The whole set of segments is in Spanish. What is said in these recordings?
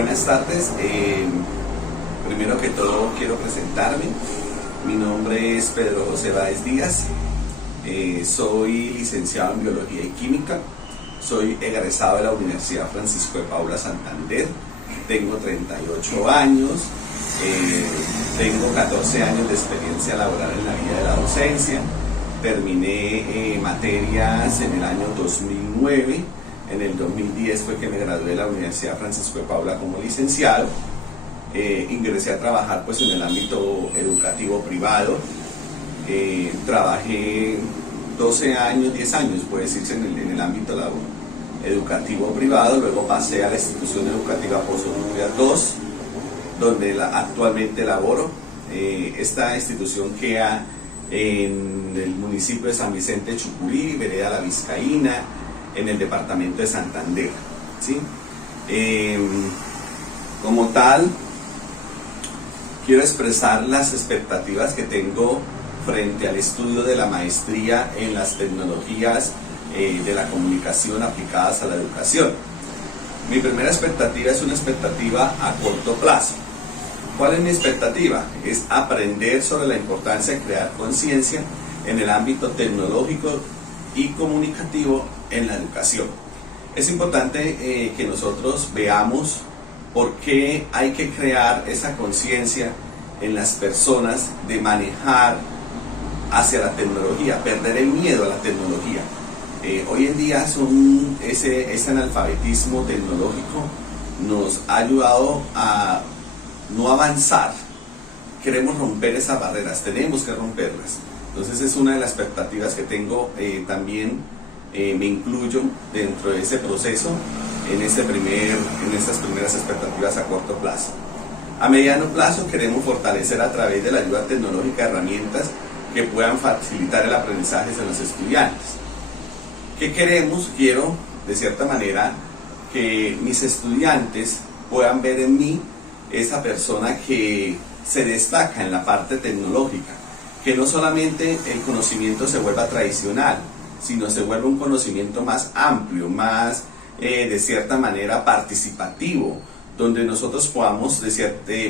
Buenas tardes. Primero que todo quiero presentarme. Mi nombre es Pedro José Báez Díaz. Soy licenciado en Biología y Química. Soy egresado de la Universidad Francisco de Paula Santander. Tengo 38 años. Tengo 14 años de experiencia laboral en la vida de la docencia. Terminé materias en el año 2009. En el 2010 fue que me gradué de la Universidad Francisco de Paula como licenciado. Ingresé a trabajar pues en el ámbito educativo privado. Trabajé 12 años, 10 años puede decirse en el ámbito educativo privado. Luego pasé a la institución educativa Pozoruria II, donde actualmente laboro. Esta institución queda en el municipio de San Vicente de Chucurí, vereda La Vizcaína, en el departamento de Santander, ¿sí? Como tal, quiero expresar las expectativas que tengo frente al estudio de la maestría en las tecnologías de la comunicación aplicadas a la educación. Mi primera expectativa es una expectativa a corto plazo. ¿Cuál es mi expectativa? Es aprender sobre la importancia de crear conciencia en el ámbito tecnológico y comunicativo en la educación. Es importante que nosotros veamos por qué hay que crear esa conciencia en las personas de manejar hacia la tecnología, perder el miedo a la tecnología. Hoy en día ese analfabetismo tecnológico nos ha ayudado a no avanzar. Queremos romper esas barreras, tenemos que romperlas. Entonces es una de las expectativas que tengo. También me incluyo dentro de ese proceso en estas primeras expectativas a corto plazo. A mediano plazo queremos fortalecer a través de la ayuda tecnológica herramientas que puedan facilitar el aprendizaje de los estudiantes. ¿Qué queremos? Quiero, de cierta manera, que mis estudiantes puedan ver en mí esa persona que se destaca en la parte tecnológica, que no solamente el conocimiento se vuelva tradicional, sino se vuelva un conocimiento más amplio, más de cierta manera participativo, donde nosotros podamos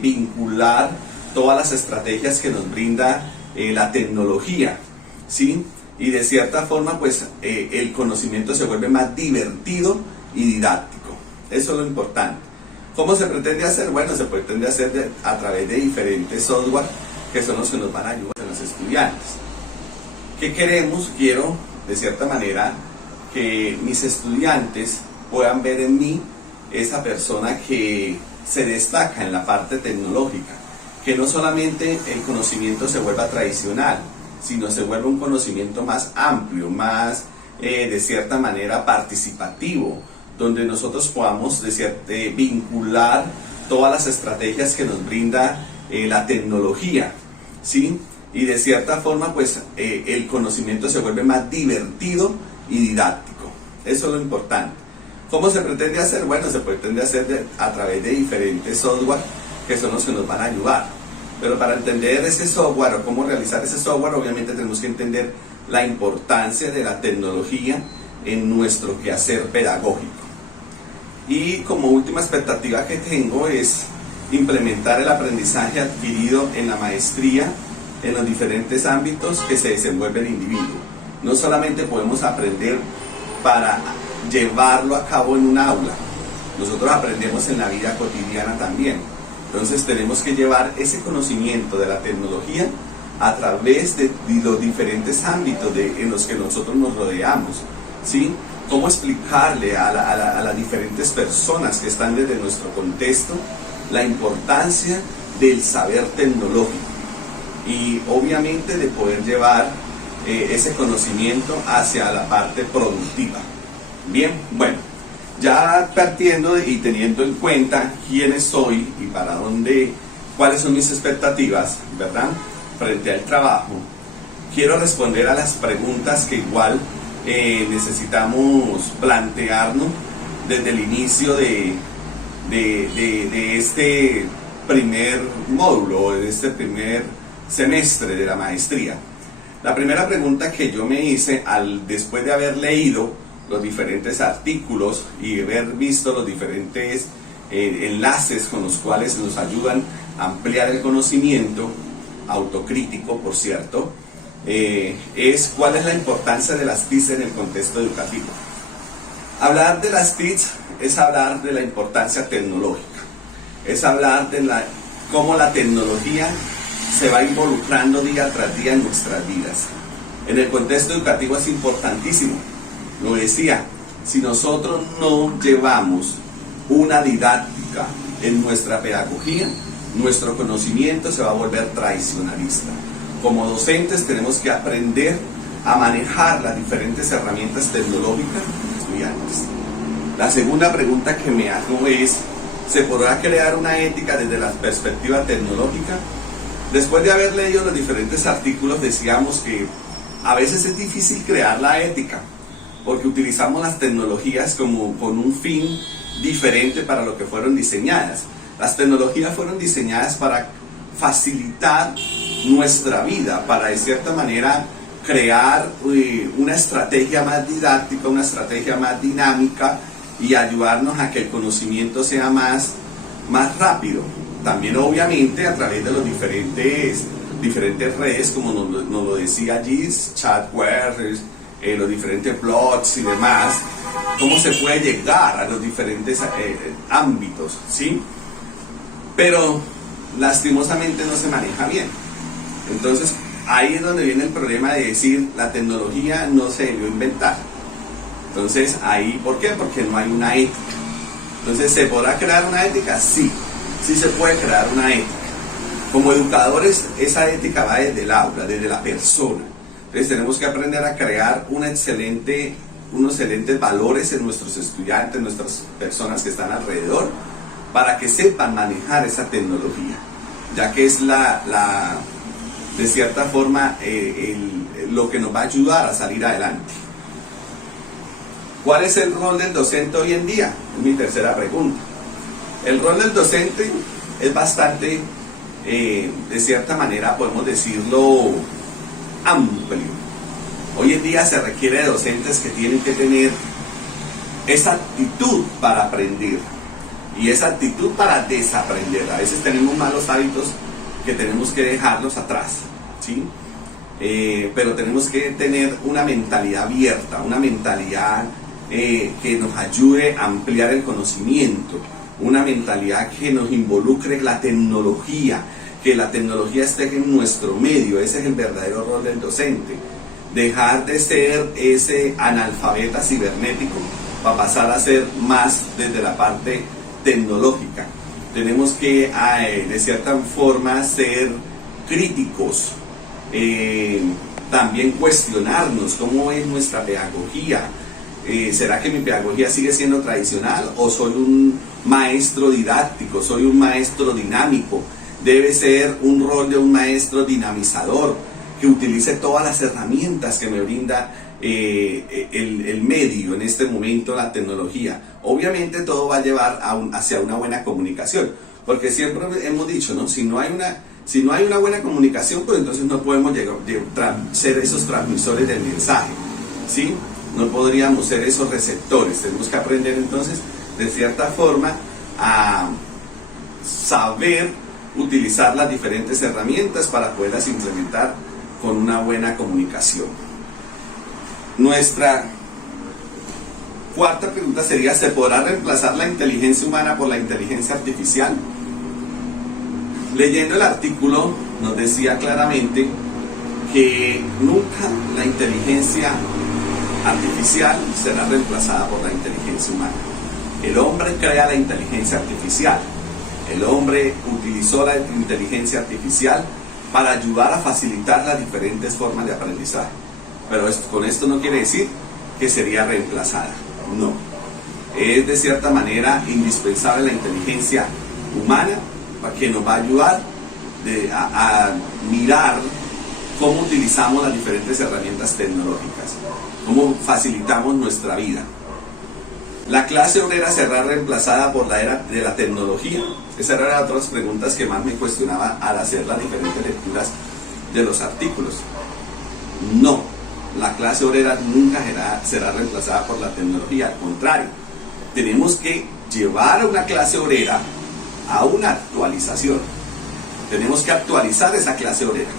vincular todas las estrategias que nos brinda la tecnología, ¿sí? Y de cierta forma pues el conocimiento se vuelve más divertido y didáctico. Eso es lo importante. ¿Cómo se pretende hacer? Bueno, se pretende hacer a través de diferentes software que son los que nos van a ayudar a los estudiantes. ¿Qué queremos? Quiero, de cierta manera, que mis estudiantes puedan ver en mí esa persona que se destaca en la parte tecnológica, que no solamente el conocimiento se vuelva tradicional, sino se vuelva un conocimiento más amplio, más de cierta manera participativo, donde nosotros podamos vincular todas las estrategias que nos brinda la tecnología, ¿sí? Y de cierta forma pues el conocimiento se vuelve más divertido y didáctico. Eso es lo importante. ¿Cómo se pretende hacer? Bueno, se pretende hacer a través de diferentes software que son los que nos van a ayudar. Pero para entender ese software o cómo realizar ese software, obviamente tenemos que entender la importancia de la tecnología en nuestro quehacer pedagógico. Y como última expectativa que tengo es implementar el aprendizaje adquirido en la maestría en los diferentes ámbitos que se desenvuelve el individuo. No solamente podemos aprender para llevarlo a cabo en un aula, nosotros aprendemos en la vida cotidiana también. Entonces tenemos que llevar ese conocimiento de la tecnología a través de los diferentes ámbitos en los que nosotros nos rodeamos, ¿sí? Cómo explicarle a las diferentes personas que están desde nuestro contexto la importancia del saber tecnológico y obviamente de poder llevar ese conocimiento hacia la parte productiva. Bien, bueno, ya partiendo y teniendo en cuenta quiénes soy y para dónde, cuáles son mis expectativas, ¿verdad?, frente al trabajo, quiero responder a las preguntas que igual necesitamos plantearnos desde el inicio de este primer módulo, de este primer semestre de la maestría. La primera pregunta que yo me hice después de haber leído los diferentes artículos y haber visto los diferentes enlaces con los cuales nos ayudan a ampliar el conocimiento, autocrítico por cierto, es cuál es la importancia de las TICs en el contexto educativo. Hablar de las TICs es hablar de la importancia tecnológica, es hablar de cómo la tecnología se va involucrando día tras día en nuestras vidas. En el contexto educativo es importantísimo, lo decía, si nosotros no llevamos una didáctica en nuestra pedagogía, nuestro conocimiento se va a volver tradicionalista. Como docentes tenemos que aprender a manejar las diferentes herramientas tecnológicas de los estudiantes. La segunda pregunta que me hago es, ¿se podrá crear una ética desde la perspectiva tecnológica? Después de haber leído los diferentes artículos, decíamos que a veces es difícil crear la ética, porque utilizamos las tecnologías como con un fin diferente para lo que fueron diseñadas. Las tecnologías fueron diseñadas para facilitar nuestra vida, para de cierta manera crear una estrategia más didáctica, una estrategia más dinámica y ayudarnos a que el conocimiento sea más rápido. También obviamente a través de los diferentes redes, como nos lo decía Gis, chatware, los diferentes blogs y demás, cómo se puede llegar a los diferentes ámbitos, ¿sí? Pero lastimosamente no se maneja bien. Entonces ahí es donde viene el problema de decir la tecnología no se debió inventar. Entonces ahí, ¿por qué? Porque no hay una ética. Entonces, ¿se podrá crear una ética? Sí, sí se puede crear una ética. Como educadores, esa ética va desde el aula, desde la persona. Entonces tenemos que aprender a crear unos excelentes valores en nuestros estudiantes, nuestras personas que están alrededor, para que sepan manejar esa tecnología, ya que es de cierta forma lo que nos va a ayudar a salir adelante. ¿Cuál es el rol del docente hoy en día? Es mi tercera pregunta. El rol del docente es bastante, de cierta manera, podemos decirlo, amplio. Hoy en día se requiere de docentes que tienen que tener esa actitud para aprender y esa actitud para desaprender. A veces tenemos malos hábitos que tenemos que dejarlos atrás, ¿sí? Pero tenemos que tener una mentalidad abierta, una mentalidad que nos ayude a ampliar el conocimiento, una mentalidad que nos involucre la tecnología, que la tecnología esté en nuestro medio. Ese es el verdadero rol del docente. Dejar de ser ese analfabeta cibernético para pasar a ser más desde la parte tecnológica. Tenemos que, de cierta forma, ser críticos, también cuestionarnos cómo es nuestra pedagogía. ¿Será que mi pedagogía sigue siendo tradicional o soy un maestro didáctico, soy un maestro dinámico? Debe ser un rol de un maestro dinamizador que utilice todas las herramientas que me brinda el medio, en este momento la tecnología. Obviamente todo va a llevar hacia una buena comunicación, porque siempre hemos dicho, ¿no? Si no hay una buena comunicación, pues entonces no podemos ser esos transmisores del mensaje, ¿sí? No podríamos ser esos receptores. Tenemos que aprender entonces de cierta forma a saber utilizar las diferentes herramientas para poderlas implementar con una buena comunicación. Nuestra cuarta pregunta sería: ¿se podrá reemplazar la inteligencia humana por la inteligencia artificial? Leyendo el artículo nos decía claramente que nunca la inteligencia artificial será reemplazada por la inteligencia humana. El hombre crea la inteligencia artificial. El hombre utilizó la inteligencia artificial para ayudar a facilitar las diferentes formas de aprendizaje. Pero con esto no quiere decir que sería reemplazada. No. Es de cierta manera indispensable la inteligencia humana, que nos va a ayudar a mirar cómo utilizamos las diferentes herramientas tecnológicas, cómo facilitamos nuestra vida. ¿La clase obrera será reemplazada por la era de la tecnología? Esa era una de otras preguntas que más me cuestionaba al hacer las diferentes lecturas de los artículos. No, la clase obrera nunca será reemplazada por la tecnología. Al contrario, tenemos que llevar a una clase obrera a una actualización. Tenemos que actualizar esa clase obrera,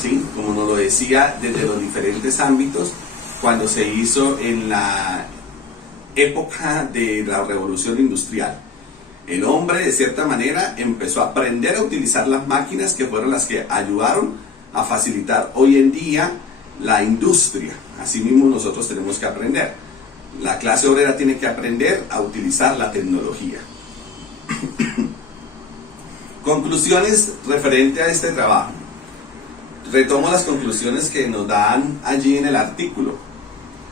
¿sí? Como nos lo decía desde los diferentes ámbitos, cuando se hizo en la época de la revolución industrial. El hombre, de cierta manera, empezó a aprender a utilizar las máquinas, que fueron las que ayudaron a facilitar hoy en día la industria. Asimismo, nosotros tenemos que aprender. La clase obrera tiene que aprender a utilizar la tecnología. Conclusiones referente a este trabajo. Retomo las conclusiones que nos dan allí en el artículo.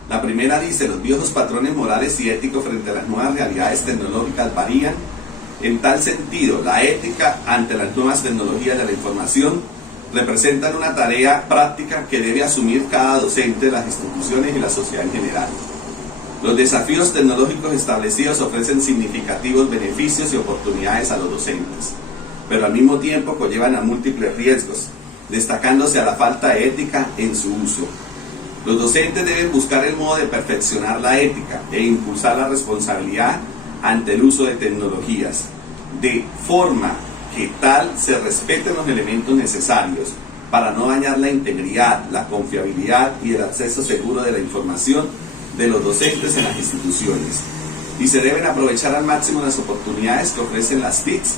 La primera dice: los viejos patrones morales y éticos frente a las nuevas realidades tecnológicas varían. En tal sentido, la ética ante las nuevas tecnologías de la información representan una tarea práctica que debe asumir cada docente de las instituciones y la sociedad en general. Los desafíos tecnológicos establecidos ofrecen significativos beneficios y oportunidades a los docentes, pero al mismo tiempo conllevan a múltiples riesgos, destacándose a la falta de ética en su uso. Los docentes deben buscar el modo de perfeccionar la ética e impulsar la responsabilidad ante el uso de tecnologías, de forma que tal se respeten los elementos necesarios para no dañar la integridad, la confiabilidad y el acceso seguro de la información de los docentes en las instituciones. Y se deben aprovechar al máximo las oportunidades que ofrecen las TICs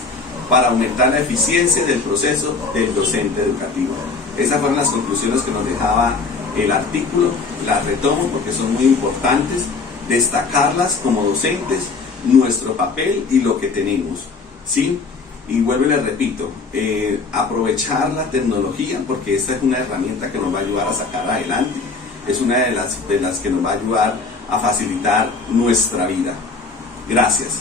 para aumentar la eficiencia del proceso del docente educativo. Esas fueron las conclusiones que nos dejaba el artículo. Las retomo porque son muy importantes, destacarlas como docentes, nuestro papel y lo que tenemos, ¿sí? Y vuelvo y les repito, aprovechar la tecnología, porque esta es una herramienta que nos va a ayudar a sacar adelante, es una de las que nos va a ayudar a facilitar nuestra vida. Gracias.